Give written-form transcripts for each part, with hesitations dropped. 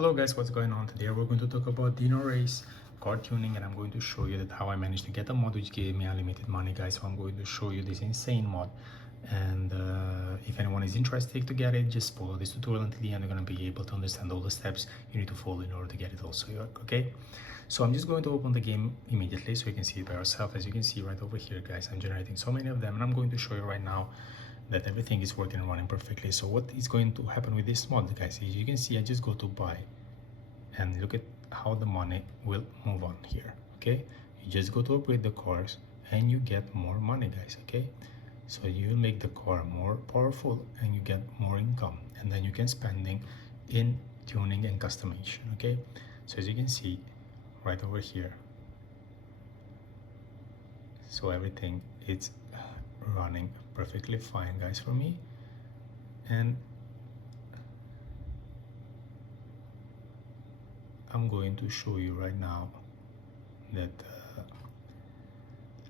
Hello guys, what's going on? Today we're going to talk about Dyno race car tuning, and I'm going to show you that how I managed to get a mod which gave me unlimited money, guys. So I'm going to show you this insane mod, and if anyone is interested to get it, just follow this tutorial until the end. You're going to be able to understand all the steps you need to follow in order to get it also, okay? So I'm just going to open the game immediately so you can see it by yourself. As you can see right over here, guys, I'm generating so many of them, and I'm going to show you right now that everything is working and running perfectly. So what is going to happen with this mod, guys, as you can see, I just go to buy and look at how the money will move on here. Okay, you just go to upgrade the cars and you get more money, guys. Okay, so you make the car more powerful and you get more income, and then you can spending in tuning and customization. Okay, so as you can see right over here, so everything is running perfectly fine, guys, for me. And I'm going to show you right now that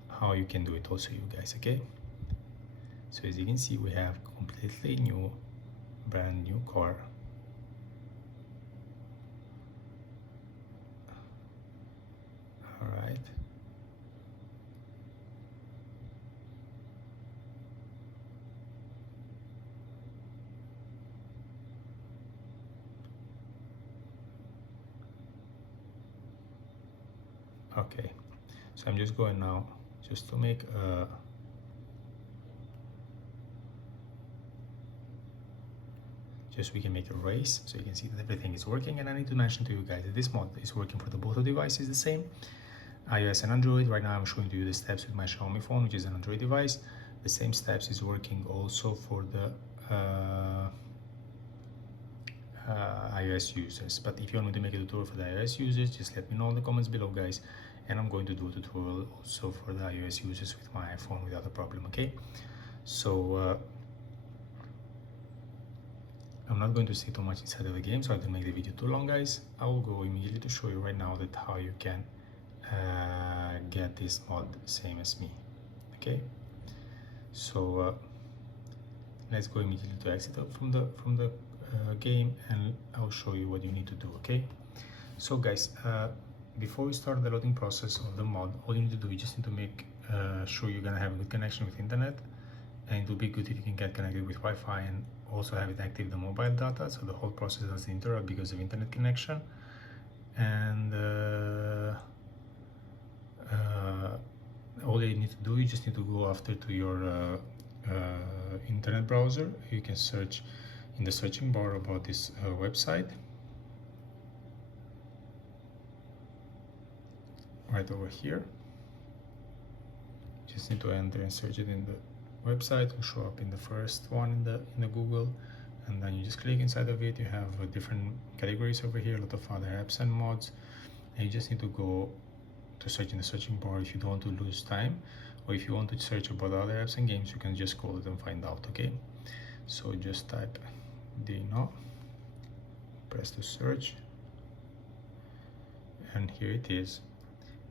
how you can do it also, you guys. Okay, so as you can see, we have completely new, brand new car. All right, okay, so I'm just going now just to make just we can make a race so you can see that everything is working. And I need to mention to you guys that this mod is working for the both of devices the same, iOS and Android. Right now I'm showing you the steps with my Xiaomi phone, which is an Android device. The same steps is working also for the iOS users. But if you want me to make a tutorial for the iOS users, just let me know in the comments below, guys, and I'm going to do a tutorial also for the iOS users with my iPhone without a problem. Okay, so I'm not going to stay too much inside of the game so I don't make the video too long, guys. I will go immediately to show you right now that how you can get this mod same as me. Okay, so let's go immediately to exit out from the game, and I'll show you what you need to do. Okay, so guys, before we start the loading process of the mod, all you need to do is just need to make sure you're gonna have a good connection with internet, and it will be good if you can get connected with Wi-Fi and also have it active the mobile data, so the whole process doesn't interrupt because of internet connection. And all you need to do, you just need to go after to your internet browser. You can search in the searching bar about this website right over here. Just need to enter and search it in the website. It will show up in the first one in the Google, and then you just click inside of it. You have different categories over here, a lot of other apps and mods, and you just need to go to search in the searching bar. If you don't want to lose time, or if you want to search about other apps and games, you can just call it and find out. Okay, so just type Dyno, press to search, and here it is.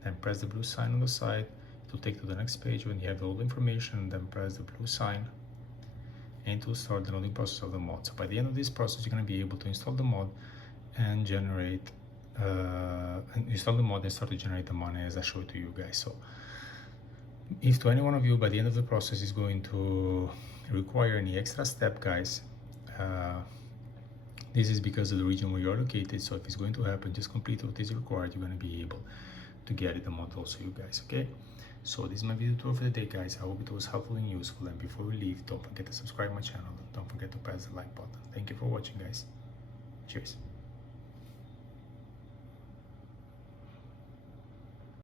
Then press the blue sign on the side to take to the next page when you have all the information, and then press the blue sign and it will start the loading process of the mod. So by the end of this process, you're going to be able to install the mod and generate start to generate the money as I showed to you guys. So if to any one of you by the end of the process is going to require any extra step, guys, this is because of the region where you are located. So if it's going to happen, just complete what is required. You're going to be able to get it the mod also, you guys. Okay, so this is my video tour for the day, guys. I hope it was helpful and useful, and before we leave, don't forget to subscribe my channel. Don't forget to press the like button. Thank you for watching, guys. Cheers.